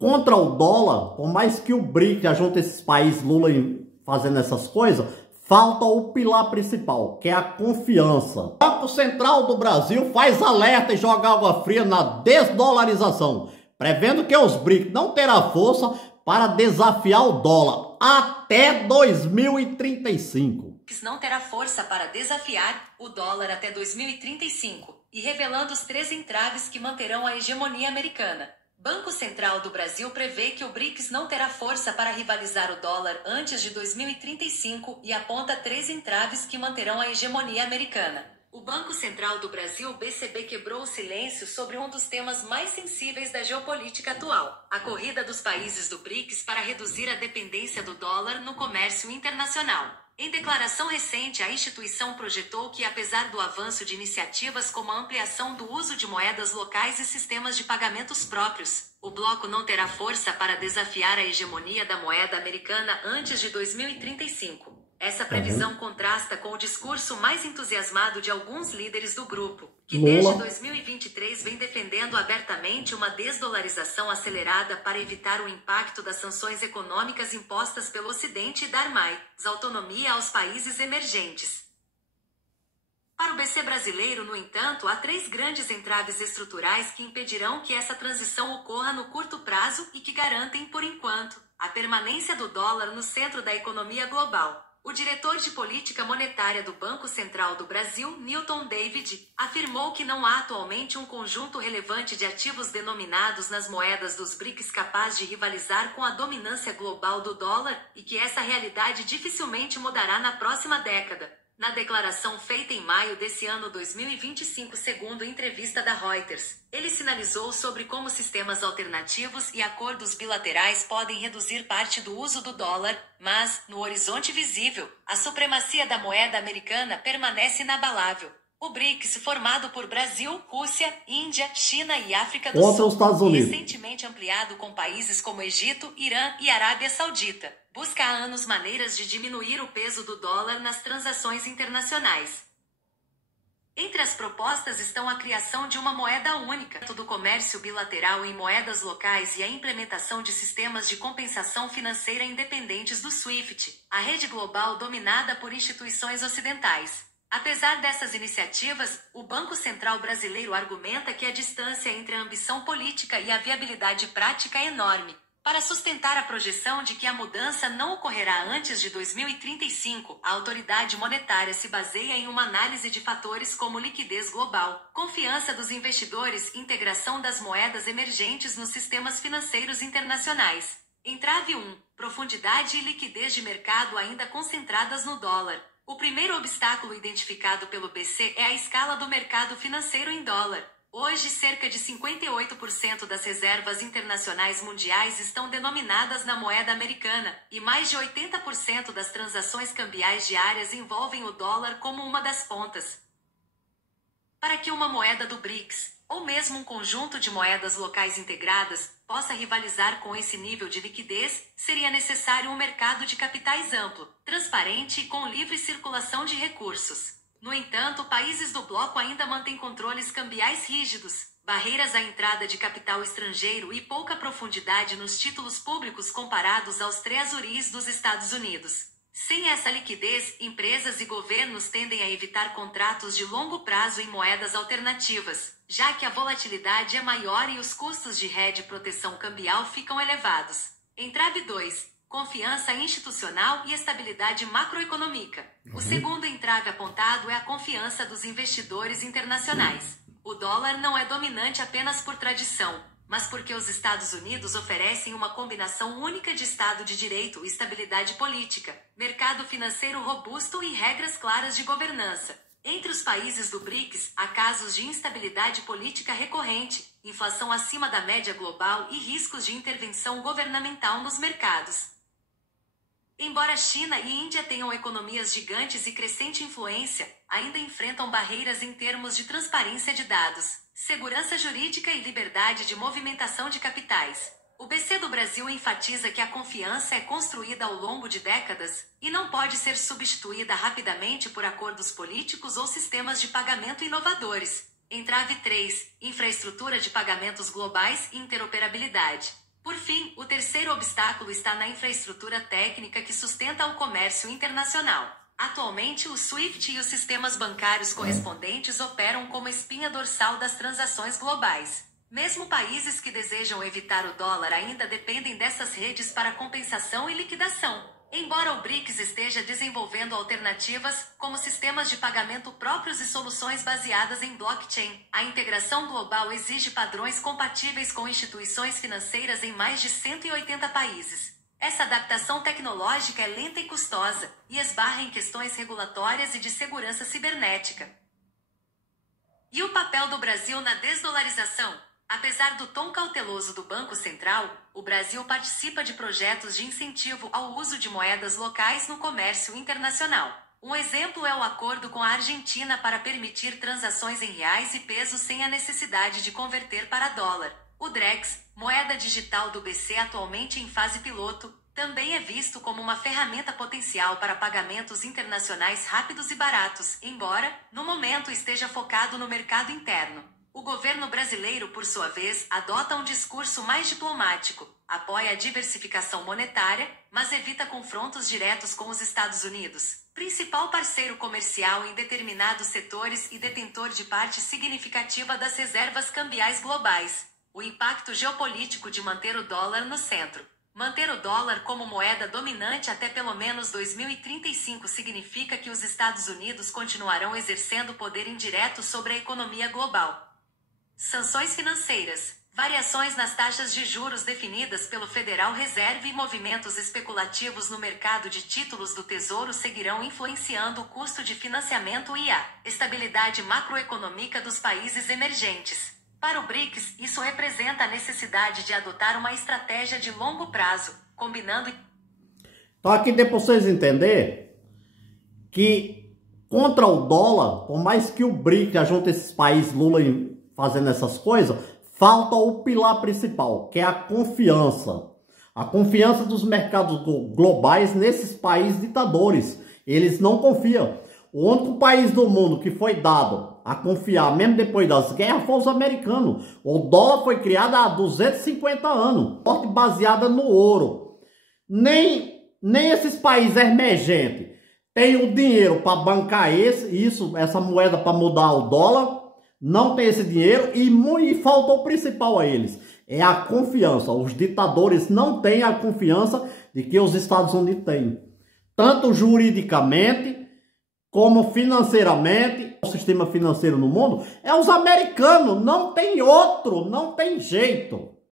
contra o dólar, por mais que o BRICS ajunte esses países, Lula fazendo essas coisas, falta o pilar principal, que é a confiança. O Banco Central do Brasil faz alerta e joga água fria na desdolarização, prevendo que os BRICS não terão força para desafiar o dólar até 2035. Não terá força para desafiar o dólar até 2035 e revelando os 3 entraves que manterão a hegemonia americana. Banco Central do Brasil prevê que o BRICS não terá força para rivalizar o dólar antes de 2035 e aponta 3 entraves que manterão a hegemonia americana. O Banco Central do Brasil, BCB, quebrou o silêncio sobre um dos temas mais sensíveis da geopolítica atual, a corrida dos países do BRICS para reduzir a dependência do dólar no comércio internacional. Em declaração recente, a instituição projetou que, apesar do avanço de iniciativas como a ampliação do uso de moedas locais e sistemas de pagamentos próprios, o bloco não terá força para desafiar a hegemonia da moeda americana antes de 2035. Essa previsão contrasta com o discurso mais entusiasmado de alguns líderes do grupo, que desde 2023 vem defendendo abertamente uma desdolarização acelerada para evitar o impacto das sanções econômicas impostas pelo Ocidente e dar mais autonomia aos países emergentes. Para o BC brasileiro, no entanto, há 3 grandes entraves estruturais que impedirão que essa transição ocorra no curto prazo e que garantem, por enquanto, a permanência do dólar no centro da economia global. O diretor de política monetária do Banco Central do Brasil, Newton David, afirmou que não há atualmente um conjunto relevante de ativos denominados nas moedas dos BRICS capaz de rivalizar com a dominância global do dólar e que essa realidade dificilmente mudará na próxima década. Na declaração feita em maio desse ano 2025, segundo entrevista da Reuters, ele sinalizou sobre como sistemas alternativos e acordos bilaterais podem reduzir parte do uso do dólar, mas, no horizonte visível, a supremacia da moeda americana permanece inabalável. O BRICS, formado por Brasil, Rússia, Índia, China e África do Sul, recentemente ampliado com países como Egito, Irã e Arábia Saudita, busca há anos maneiras de diminuir o peso do dólar nas transações internacionais. Entre as propostas estão a criação de uma moeda única, do comércio bilateral em moedas locais e a implementação de sistemas de compensação financeira independentes do SWIFT, a rede global dominada por instituições ocidentais. Apesar dessas iniciativas, o Banco Central brasileiro argumenta que a distância entre a ambição política e a viabilidade prática é enorme. Para sustentar a projeção de que a mudança não ocorrerá antes de 2035, a autoridade monetária se baseia em uma análise de fatores como liquidez global, confiança dos investidores e integração das moedas emergentes nos sistemas financeiros internacionais. Entrave 1. Profundidade e liquidez de mercado ainda concentradas no dólar. O primeiro obstáculo identificado pelo BC é a escala do mercado financeiro em dólar. Hoje, cerca de 58% das reservas internacionais mundiais estão denominadas na moeda americana, e mais de 80% das transações cambiais diárias envolvem o dólar como uma das pontas. Para que uma moeda do BRICS, ou mesmo um conjunto de moedas locais integradas, possa rivalizar com esse nível de liquidez, seria necessário um mercado de capitais amplo, transparente e com livre circulação de recursos. No entanto, países do bloco ainda mantêm controles cambiais rígidos, barreiras à entrada de capital estrangeiro e pouca profundidade nos títulos públicos comparados aos treasuries dos Estados Unidos. Sem essa liquidez, empresas e governos tendem a evitar contratos de longo prazo em moedas alternativas, já que a volatilidade é maior e os custos de hedge proteção cambial ficam elevados. Entrave 2. Confiança institucional e estabilidade macroeconômica. O segundo entrave apontado é a confiança dos investidores internacionais. O dólar não é dominante apenas por tradição, mas porque os Estados Unidos oferecem uma combinação única de Estado de Direito e estabilidade política, mercado financeiro robusto e regras claras de governança. Entre os países do BRICS, há casos de instabilidade política recorrente, inflação acima da média global e riscos de intervenção governamental nos mercados. Embora China e Índia tenham economias gigantes e crescente influência, ainda enfrentam barreiras em termos de transparência de dados, segurança jurídica e liberdade de movimentação de capitais. O BC do Brasil enfatiza que a confiança é construída ao longo de décadas e não pode ser substituída rapidamente por acordos políticos ou sistemas de pagamento inovadores. Entrave 3. Infraestrutura de pagamentos globais e interoperabilidade. Por fim, o terceiro obstáculo está na infraestrutura técnica que sustenta o comércio internacional. Atualmente, o SWIFT e os sistemas bancários correspondentes operam como espinha dorsal das transações globais. Mesmo países que desejam evitar o dólar ainda dependem dessas redes para compensação e liquidação. Embora o BRICS esteja desenvolvendo alternativas, como sistemas de pagamento próprios e soluções baseadas em blockchain, a integração global exige padrões compatíveis com instituições financeiras em mais de 180 países. Essa adaptação tecnológica é lenta e custosa, e esbarra em questões regulatórias e de segurança cibernética. E o papel do Brasil na desdolarização? Apesar do tom cauteloso do Banco Central, o Brasil participa de projetos de incentivo ao uso de moedas locais no comércio internacional. Um exemplo é o acordo com a Argentina para permitir transações em reais e pesos sem a necessidade de converter para dólar. O Drex, moeda digital do BC atualmente em fase piloto, também é visto como uma ferramenta potencial para pagamentos internacionais rápidos e baratos, embora, no momento, esteja focado no mercado interno. O governo brasileiro, por sua vez, adota um discurso mais diplomático, apoia a diversificação monetária, mas evita confrontos diretos com os Estados Unidos, principal parceiro comercial em determinados setores e detentor de parte significativa das reservas cambiais globais. O impacto geopolítico de manter o dólar no centro. Manter o dólar como moeda dominante até pelo menos 2035 significa que os Estados Unidos continuarão exercendo poder indireto sobre a economia global. Sanções financeiras, variações nas taxas de juros definidas pelo Federal Reserve e movimentos especulativos no mercado de títulos do Tesouro seguirão influenciando o custo de financiamento e a estabilidade macroeconômica dos países emergentes. Para o BRICS, isso representa a necessidade de adotar uma estratégia de longo prazo, combinando... Então aqui deu para vocês entenderem que contra o dólar, por mais que o BRICS ajunte esses países Lula fazendo essas coisas, falta o pilar principal, que é a confiança. A confiança dos mercados globais nesses países ditadores. Eles não confiam. O único país do mundo que foi dado a confiar, mesmo depois das guerras, foi os americanos. O dólar foi criado há 250 anos, baseada no ouro. Nem esses países emergentes têm o dinheiro para bancar essa moeda para mudar o dólar. Não tem esse dinheiro e falta o principal a eles, é a confiança. Os ditadores não têm a confiança de que os Estados Unidos têm. Tanto juridicamente, como financeiramente, o sistema financeiro no mundo é os americanos, não tem outro, não tem jeito.